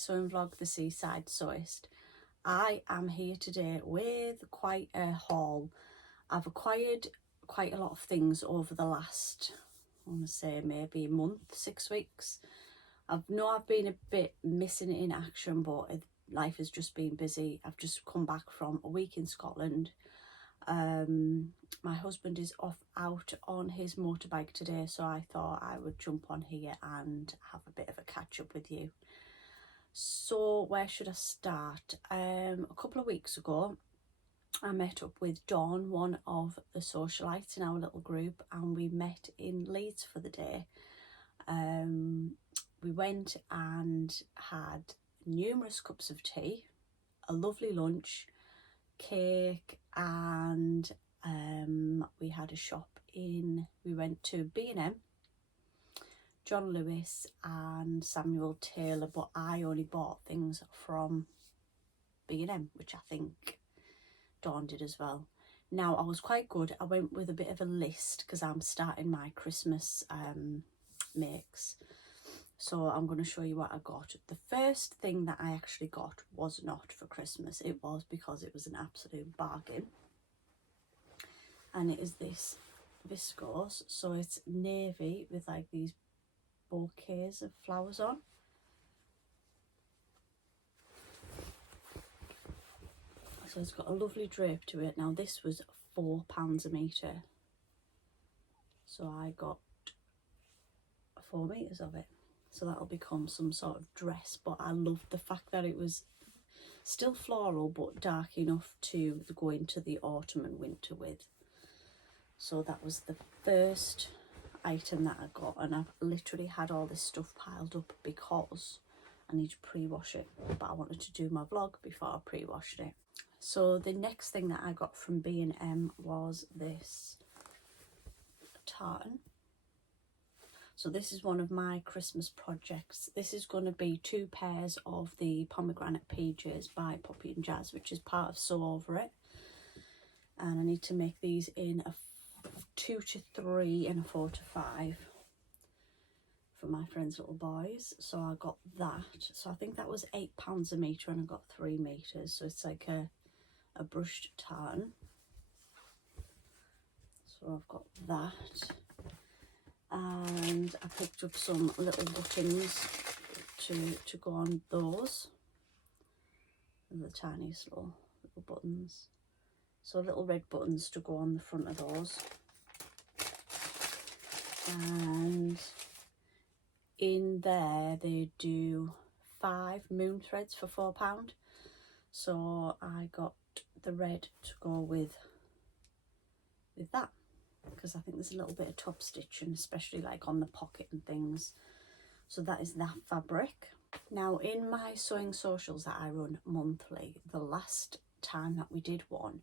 sewing vlog, The Seaside Sewist. I am here today with quite a haul. I've acquired quite a lot of things over the last, I want to say maybe a month, 6 weeks. I've been a bit missing in action, but life has just been busy. I've just come back from a week in Scotland. My husband is out on his motorbike today, so I thought I would jump on here and have a bit of a catch up with you. So where should I start? A couple of weeks ago I met up with Dawn, one of the socialites in our little group, and we met in Leeds for the day. We went and had numerous cups of tea, a lovely lunch, cake, and we had a shop we went to B&M, John Lewis and Samuel Taylor, but I only bought things from B&M, which I think Dawn did as well. Now, I was quite good. I went with a bit of a list because I'm starting my Christmas makes. So I'm going to show you what I got. The first thing that I actually got was not for Christmas. It was because it was an absolute bargain. And it is this viscose. So it's navy with like these bouquets of flowers on. So it's got a lovely drape to it. Now this was £4 a metre. So I got 4 metres of it. So that'll become some sort of dress, but I loved the fact that it was still floral but dark enough to go into the autumn and winter with. So that was the first item that I got, and I've literally had all this stuff piled up because I need to pre-wash it, but I wanted to do my vlog before I pre-washed it. So the next thing that I got from B&M was this tartan. So this is one of my Christmas projects. This is going to be 2 pairs of the Pomegranate Pjs by Poppy and Jazz, which is part of Sew Over It. And I need to make these in a 2 to 3 and a 4 to 5 for my friend's little boys. So I got that. So I think that was £8 a metre, and I got 3 metres. So it's like a brushed tartan. So I've got that. And I picked up some little buttons to go on those. They're the tiniest little buttons. So little red buttons to go on the front of those. And in there they do 5 moon threads for £4. So I got the red to go with that, because I think there's a little bit of top stitching, especially like on the pocket and things. So that is that fabric. Now, in my sewing socials that I run monthly, the last time that we did one,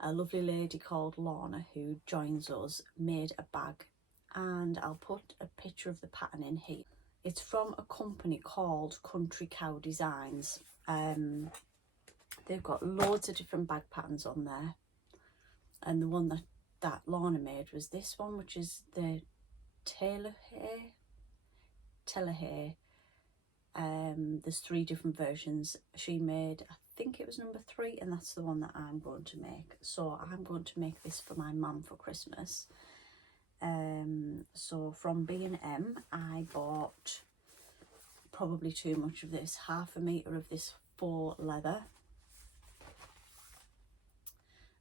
a lovely lady called Lorna, who joins us, made a bag, and I'll put a picture of the pattern in here. It's from a company called Country Cow Designs. They've got loads of different bag patterns on there, and the one that Lorna made was this one, which is the Teloujay. There's 3 different versions. She made, I think it was number 3, and that's the one that I'm going to make. So I'm going to make this for my mum for Christmas. So from B&M I bought probably too much of this, ½ a metre of this faux leather.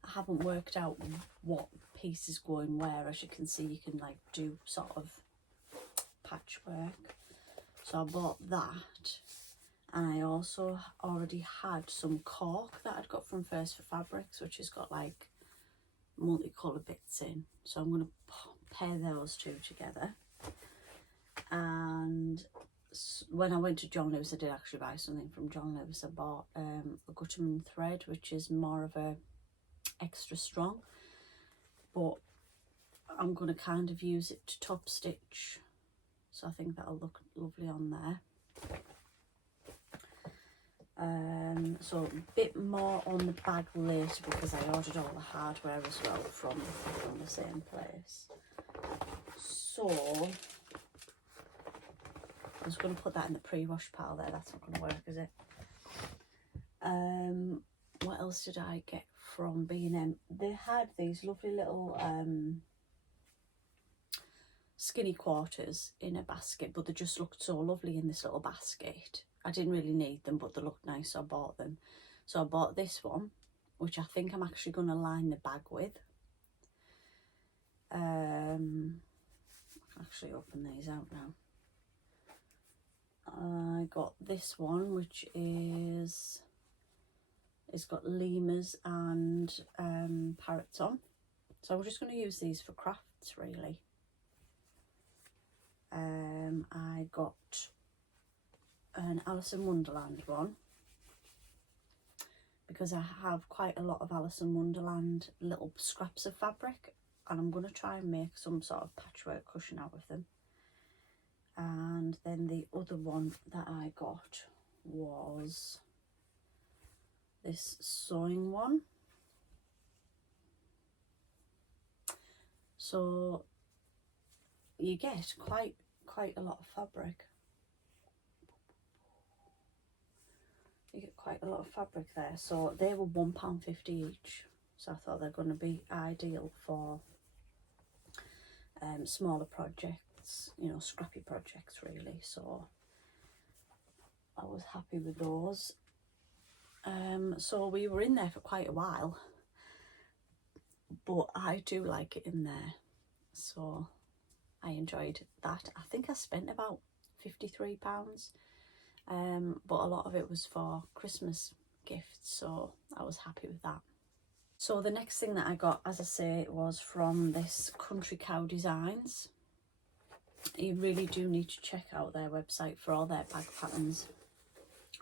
I haven't worked out what pieces go in where. As you can see, you can like do sort of patchwork. So I bought that, and I also already had some cork that I'd got from First for Fabrics, which has got like multicolour bits in. So I'm going to pair those 2 together. And when I went to John Lewis, I did actually buy something from John Lewis. I bought a Gutterman thread, which is more of a extra strong, but I'm going to kind of use it to top stitch, so I think that'll look lovely on there. So a bit more on the bag later, because I ordered all the hardware as well from the same place. So was going to put that in the pre-wash pile there. That's not going to work, is it? What else did I get from B&M? They had these lovely little skinny quarters in a basket, but they just looked so lovely in this little basket. I didn't really need them, but they looked nice, so I bought them. So I bought this one, which I think I'm actually going to line the bag with. I can actually open these out now. I got this one, which is, it's got lemurs and parrots on. So I'm just going to use these for crafts, really. I got an Alice in Wonderland one, because I have quite a lot of Alice in Wonderland little scraps of fabric, and I'm going to try and make some sort of patchwork cushion out of them. And then the other one that I got was this sewing one. So you get quite a lot of fabric. You get quite a lot of fabric there. So they were £1.50 each. So I thought they're going to be ideal for smaller projects, you know, scrappy projects really. So I was happy with those. So we were in there for quite a while, but I do like it in there, so I enjoyed that. I think I spent about £53, but a lot of it was for Christmas gifts, so I was happy with that. So the next thing that I got, as I say, was from this Country Cow Designs. You really do need to check out their website for all their bag patterns,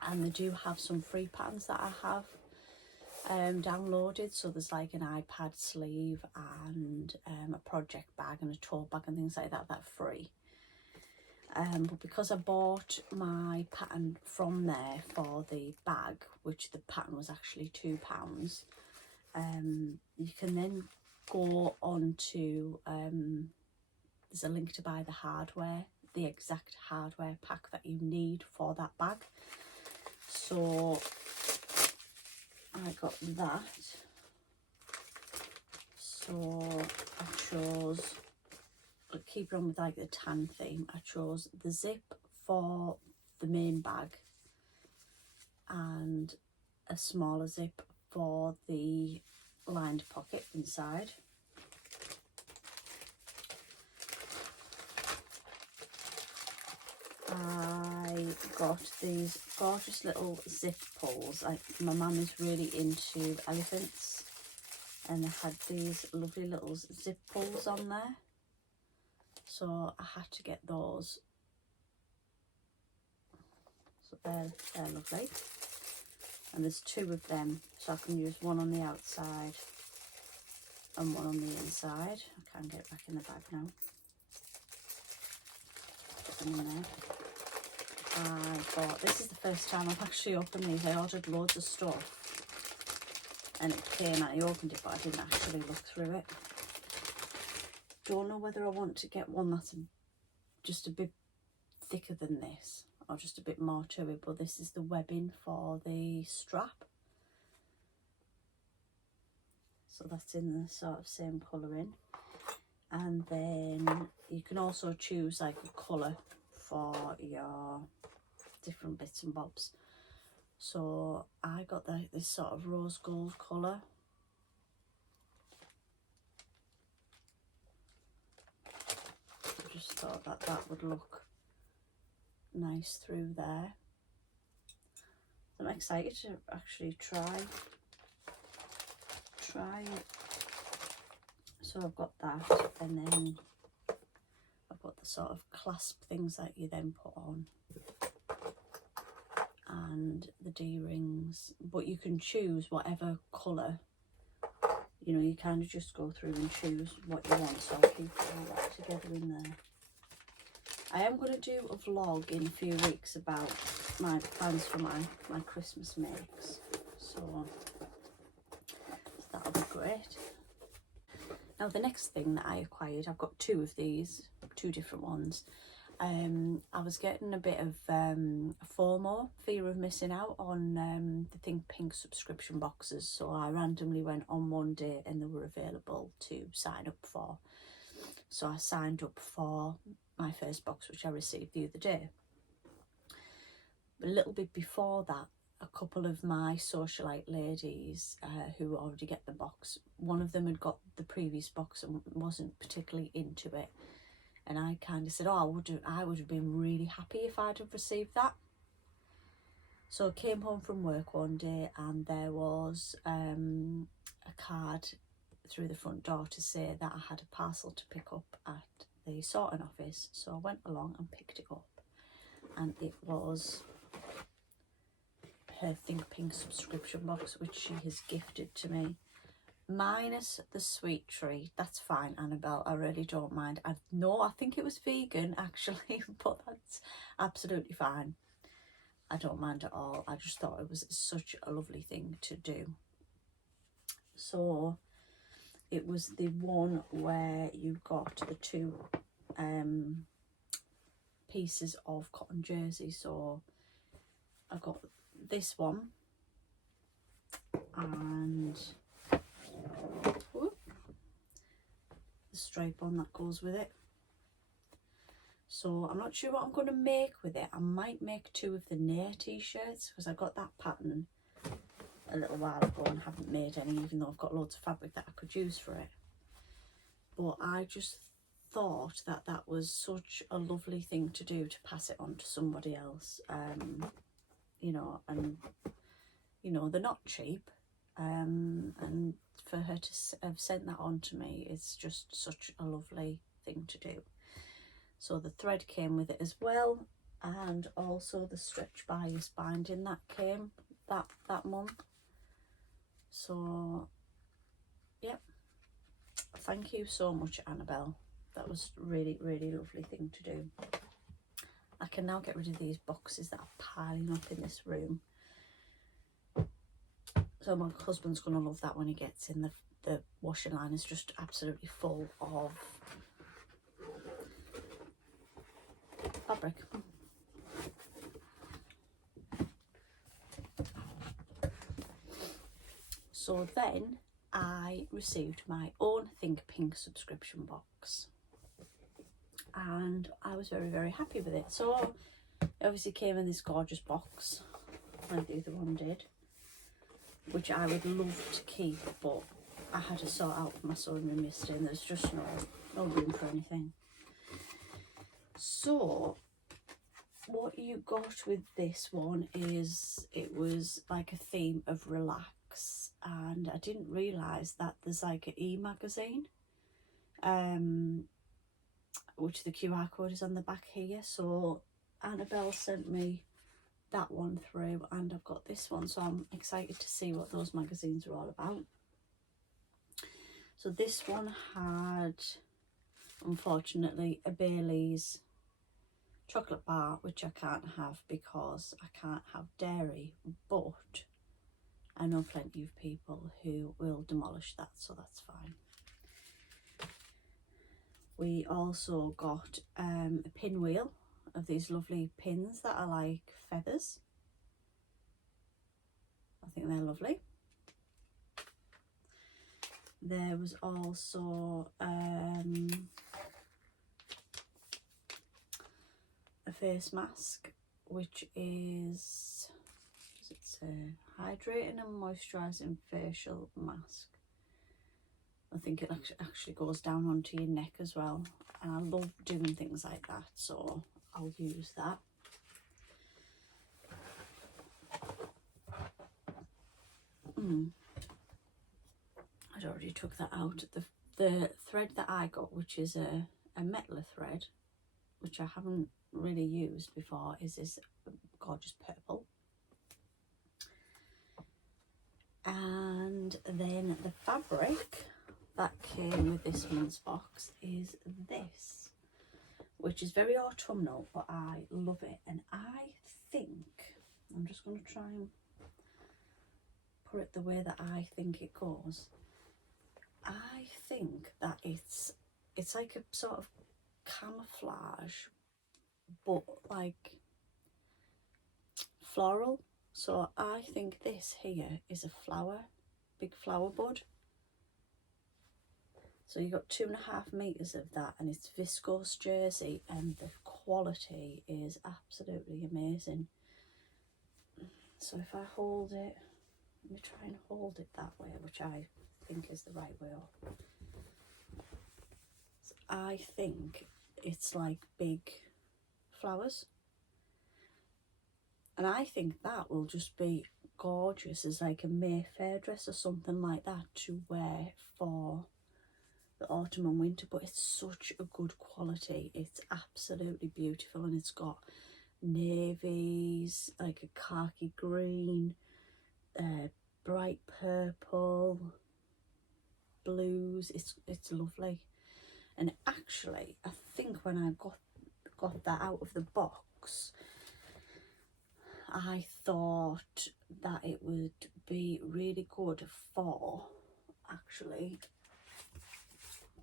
and they do have some free patterns that I have downloaded. So there's like an iPad sleeve and a project bag and a tote bag and things like that that are free. But because I bought my pattern from there for the bag, which the pattern was actually £2, you can then go on to there's a link to buy the hardware, the exact hardware pack that you need for that bag. So I got that. So I chose, I'll keep on with like the tan theme. I chose the zip for the main bag and a smaller zip for the lined pocket inside. I got these gorgeous little zip pulls. My mum is really into elephants, and they had these lovely little zip pulls on there, so I had to get those. So they're lovely, and there's two of them, so I can use one on the outside and one on the inside. I can't get it back in the bag now. Put them in there. I bought, this is the first time I've actually opened these. I ordered loads of stuff and it came and I opened it, but I didn't actually look through it. Don't know whether I want to get one that's just a bit thicker than this or just a bit more to it, but this is the webbing for the strap. So that's in the sort of same colouring. And then you can also choose like a colour for your different bits and bobs. So I got this sort of rose gold colour. I just thought that that would look nice through there. I'm excited to actually try it. So I've got that, and then I've got the sort of clasp things that you then put on, and the D-rings, but you can choose whatever colour, you know, you kind of just go through and choose what you want. So I'll keep all that together in there. I am going to do a vlog in a few weeks about my plans for my Christmas makes, so that'll be great. Now the next thing that I acquired, I've got two of these, two different ones. I was getting a bit of FOMO, fear of missing out, on the Think Pink subscription boxes. So I randomly went on one day and they were available to sign up for. So I signed up for my first box, which I received the other day. A little bit before that, a couple of my socialite ladies who already get the box, one of them had got the previous box and wasn't particularly into it. And I kind of said, oh, I would have been really happy if I'd have received that. So I came home from work one day and there was a card through the front door to say that I had a parcel to pick up at the sorting office. So I went along and picked it up, and it was her Think Pink subscription box, which she has gifted to me. Minus the sweet treat. That's fine, Annabelle, I really don't mind. I think it was vegan actually, but that's absolutely fine. I don't mind at all. I just thought it was such a lovely thing to do. So it was the one where you got the two pieces of cotton jersey. So I got this one and the stripe on that goes with it. So I'm not sure what I'm going to make with it. I might make two of the Nair t-shirts because I got that pattern a little while ago and haven't made any, even though I've got loads of fabric that I could use for it. But I just thought that that was such a lovely thing to do, to pass it on to somebody else. You know, and you know, they're not cheap, and for her to have sent that on to me, it's just such a lovely thing to do. So the thread came with it as well, and also the stretch bias binding that came that month. So yep, thank you so much, Annabelle. That was really, really lovely thing to do. I can now get rid of these boxes that are piling up in this room. So my husband's going to love that when he gets in. The washing line is just absolutely full of fabric. So then I received my own Think Pink subscription box, and I was very, very happy with it. So it obviously came in this gorgeous box, like the other one did, which I would love to keep, but I had to sort out for my son and Misty, and there's just no room for anything. So what you got with this one is, it was like a theme of relax, and I didn't realise that there's like an e-magazine, which the QR code is on the back here. So Annabelle sent me that one through, and I've got this one, so I'm excited to see what those magazines are all about. So this one had, unfortunately, a Bailey's chocolate bar, which I can't have because I can't have dairy, but I know plenty of people who will demolish that, so that's fine. We also got a pinwheel of these lovely pins that are like feathers. I think they're lovely. There was also a face mask, which is, does it say, hydrating and moisturising facial mask. I think it actually goes down onto your neck as well, and I love doing things like that, so I'll use that. I'd already took that out. The thread that I got, which is a metal thread, which I haven't really used before, is this gorgeous purple. And then the fabric that came with this month's box is this, which is very autumnal, but I love it. And I think, I'm just going to try and put it the way that I think it goes. I think that it's like a sort of camouflage but like floral. So I think this here is a flower, big flower bud. So you got 2.5 meters of that, and it's viscose jersey, and the quality is absolutely amazing. So if I hold it, let me try and hold it that way, which I think is the right way up. So I think it's like big flowers, and I think that will just be gorgeous as like a Mayfair dress or something like that to wear for the autumn and winter. But it's such a good quality, it's absolutely beautiful, and it's got navies, like a khaki green, bright purple, blues. It's lovely. And actually I think when I got that out of the box, I thought that it would be really good for actually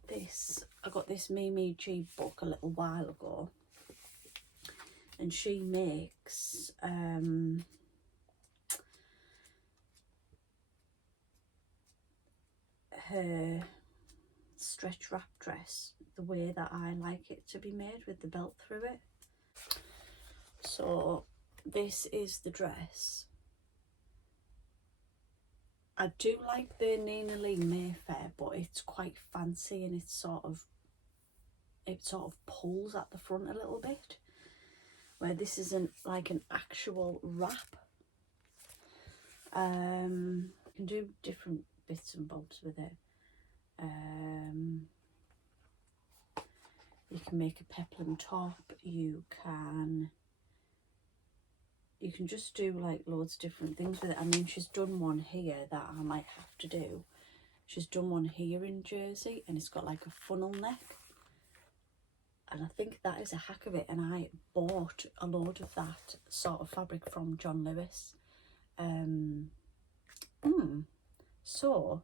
this. I got this Mimi G book a little while ago, and she makes her stretch wrap dress the way that I like it to be made, with the belt through it. So this is the dress. I do like the Nina Lee Mayfair, but it's quite fancy, and it sort of pulls at the front a little bit, where this isn't like an actual wrap. You can do different bits and bobs with it. You can make a peplum top, you can just do like loads of different things with it. I mean, she's done one here that I might have to do. She's done one here in jersey, and it's got like a funnel neck, and I think that is a hack of it, and I bought a load of that sort of fabric from John Lewis. So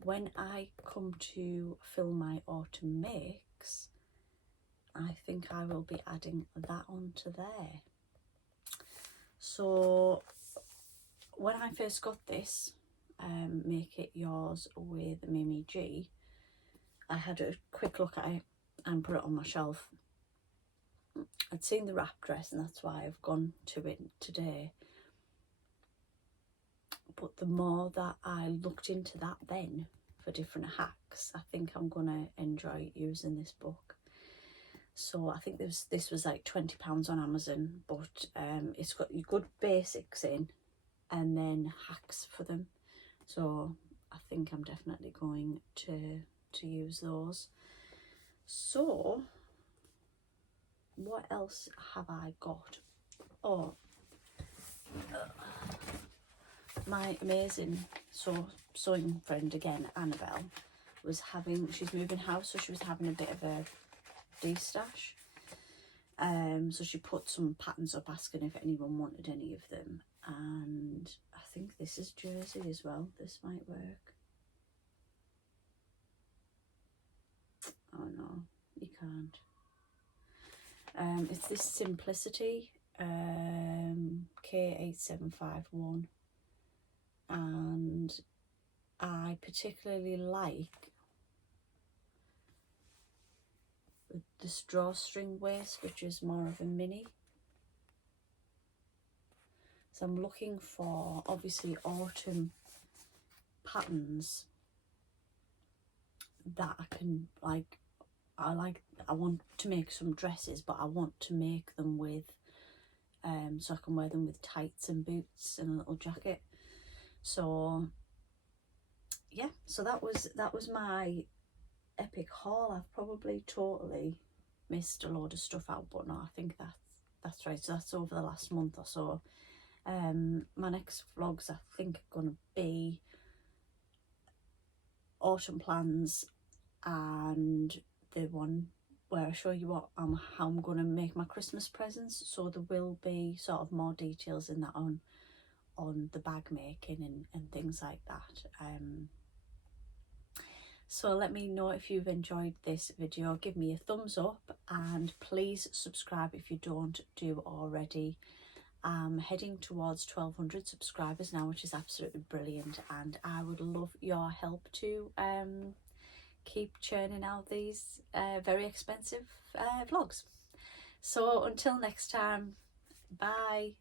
when I come to film my autumn makes, I think I will be adding that onto there. So when I first got this, Make It Yours with Mimi G, I had a quick look at it and put it on my shelf. I'd seen the wrap dress, and that's why I've gone to it today. But the more that I looked into that then for different hacks, I think I'm gonna enjoy using this book. So I think this was like £20 on Amazon, but it's got your good basics in and then hacks for them. So I think I'm definitely going to use those. So what else have I got? Oh, my amazing sewing friend again, Annabelle, she's moving house, so she was having a bit of a de-stash. So she put some patterns up asking if anyone wanted any of them, and I think this is jersey as well. This might work. Oh no, you can't. It's this Simplicity K8751, and I particularly like this drawstring waist, which is more of a mini. So I'm looking for obviously autumn patterns that I can like. I want to make some dresses, but I want to make them with so I can wear them with tights and boots and a little jacket. So yeah, so that was my epic haul. I've probably totally missed a load of stuff out, but no, I think that's right. So that's over the last month or so. My next vlogs I think are going to be autumn plans, and the one where I show you how I'm going to make my Christmas presents. So there will be sort of more details in that on the bag making and things like that. So let me know if you've enjoyed this video. Give me a thumbs up and please subscribe if you don't do already. I'm heading towards 1200 subscribers now, which is absolutely brilliant, and I would love your help to keep churning out these very expensive vlogs. So until next time, bye.